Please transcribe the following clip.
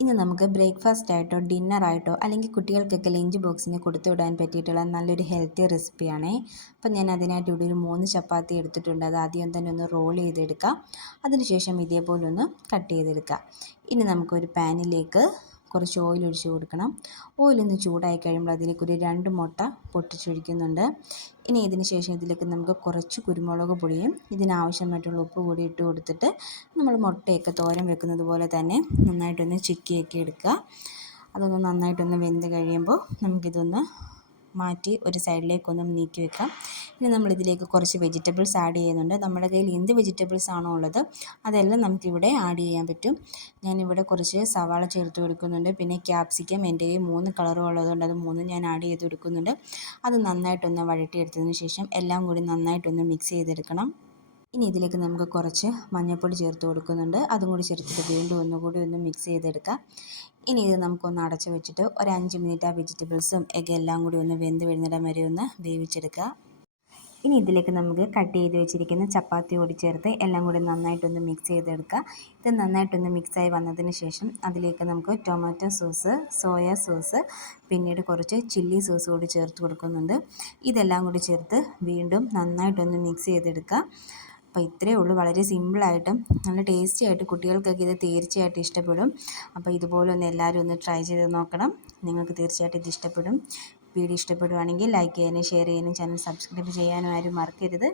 ഇന്ന് നമുക്ക് ബ്രേക്ക്ഫാസ്റ്റ് ആയിട്ടോ ഡിന്നറായിട്ടോ അല്ലെങ്കിൽ കുട്ടികൾക്കൊക്കെ ലഞ്ച് ബോക്സിന് കൊടുത്തു വിടാൻ പറ്റിയിട്ടുള്ള നല്ലൊരു ഹെൽത്തി റെസിപ്പിയാണേ. അപ്പം ഞാൻ അതിനായിട്ട് ഇവിടെ ഒരു 3 ചപ്പാത്തി എടുത്തിട്ടുണ്ട്. അത് ആദ്യം തന്നെ ഒന്ന് റോൾ ചെയ്തെടുക്കാം. അതിനുശേഷം ഇതേപോലെ ഒന്ന് കട്ട് ചെയ്തെടുക്കാം. ഇനി നമുക്കൊരു പാനിലേക്ക് കുറച്ച് ഓയിൽ ഒഴിച്ച് കൊടുക്കണം. ഓയിലൊന്ന് ചൂടായി കഴിയുമ്പോൾ അതിലേക്ക് ഒരു 2 മുട്ട പൊട്ടിച്ചൊഴിക്കുന്നുണ്ട്. ഇനി ഇതിന് ശേഷം ഇതിലേക്ക് നമുക്ക് കുറച്ച് കുരുമുളക് പൊടിയും ഇതിനാവശ്യമായിട്ടുള്ള ഉപ്പ് കൂടി ഇട്ട് കൊടുത്തിട്ട് നമ്മൾ മുട്ടയൊക്കെ തോരൻ വെക്കുന്നത് പോലെ തന്നെ നന്നായിട്ടൊന്ന് ചിക്കിയൊക്കെ എടുക്കുക. അതൊന്ന് നന്നായിട്ടൊന്ന് വെന്ത് കഴിയുമ്പോൾ നമുക്കിതൊന്ന് മാറ്റി ഒരു സൈഡിലേക്കൊന്ന് നീക്കി വെക്കാം. ഇനി നമ്മളിതിലേക്ക് കുറച്ച് വെജിറ്റബിൾസ് ആഡ് ചെയ്യുന്നുണ്ട്. നമ്മുടെ കയ്യിൽ എന്ത് വെജിറ്റബിൾസ് ആണോ ഉള്ളത് അതെല്ലാം നമുക്കിവിടെ ആഡ് ചെയ്യാൻ പറ്റും. ഞാനിവിടെ കുറച്ച് സവാള ചേർത്ത് കൊടുക്കുന്നുണ്ട്. പിന്നെ ക്യാപ്സിക്കം എൻ്റെ കയ്യിൽ 3 കളറും ഉള്ളതുകൊണ്ട് അത് 3 ഞാൻ ആഡ് ചെയ്ത് കൊടുക്കുന്നുണ്ട്. അത് നന്നായിട്ടൊന്ന് വഴറ്റിയെടുത്തതിന് ശേഷം എല്ലാം കൂടി നന്നായിട്ടൊന്ന് മിക്സ് ചെയ്തെടുക്കണം. ഇനി ഇതിലേക്ക് നമുക്ക് കുറച്ച് മഞ്ഞൾപ്പൊടി ചേർത്ത് കൊടുക്കുന്നുണ്ട്. അതും കൂടി ചേർത്തിട്ട് വീണ്ടും ഒന്നുകൂടി ഒന്ന് മിക്സ് ചെയ്തെടുക്കാം. ഇനി ഇത് നമുക്കൊന്ന് അടച്ച് വെച്ചിട്ട് ഒരു 5 മിനിറ്റ് ആ വെജിറ്റബിൾസും എഗ്ഗ് എല്ലാം കൂടി ഒന്ന് വെന്ത് വരുന്നിടം വരെ ഒന്ന് വേവിച്ചെടുക്കുക. ഇനി ഇതിലേക്ക് നമുക്ക് കട്ട് ചെയ്ത് വെച്ചിരിക്കുന്ന ചപ്പാത്തി കൂടി ചേർത്ത് എല്ലാം കൂടി നന്നായിട്ടൊന്ന് മിക്സ് ചെയ്തെടുക്കുക. ഇത് നന്നായിട്ടൊന്ന് മിക്സായി വന്നതിന് ശേഷം അതിലേക്ക് നമുക്ക് ടൊമാറ്റോ സോസ്, സോയ സോസ്, പിന്നീട് കുറച്ച് ചില്ലി സോസ് കൂടി ചേർത്ത് കൊടുക്കുന്നുണ്ട്. ഇതെല്ലാം കൂടി ചേർത്ത് വീണ്ടും നന്നായിട്ടൊന്ന് മിക്സ് ചെയ്തെടുക്കുക. അപ്പോൾ ഇത്രയേ ഉള്ളൂ. വളരെ സിമ്പിളായിട്ടും നല്ല ടേസ്റ്റി ആയിട്ട് കുട്ടികൾക്കൊക്കെ ഇത് തീർച്ചയായിട്ടും ഇഷ്ടപ്പെടും. അപ്പോൾ ഇതുപോലെ ഒന്ന് എല്ലാവരും ഒന്ന് ട്രൈ ചെയ്ത് നോക്കണം. നിങ്ങൾക്ക് തീർച്ചയായിട്ടും ഇത് ഇഷ്ടപ്പെടും. വീഡിയോ ഇഷ്ടപ്പെടുവാണെങ്കിൽ ലൈക്ക് ചെയ്യാനും ഷെയർ ചെയ്യാനും ചാനൽ സബ്സ്ക്രൈബ് ചെയ്യാനും ആരും മറക്കരുത്.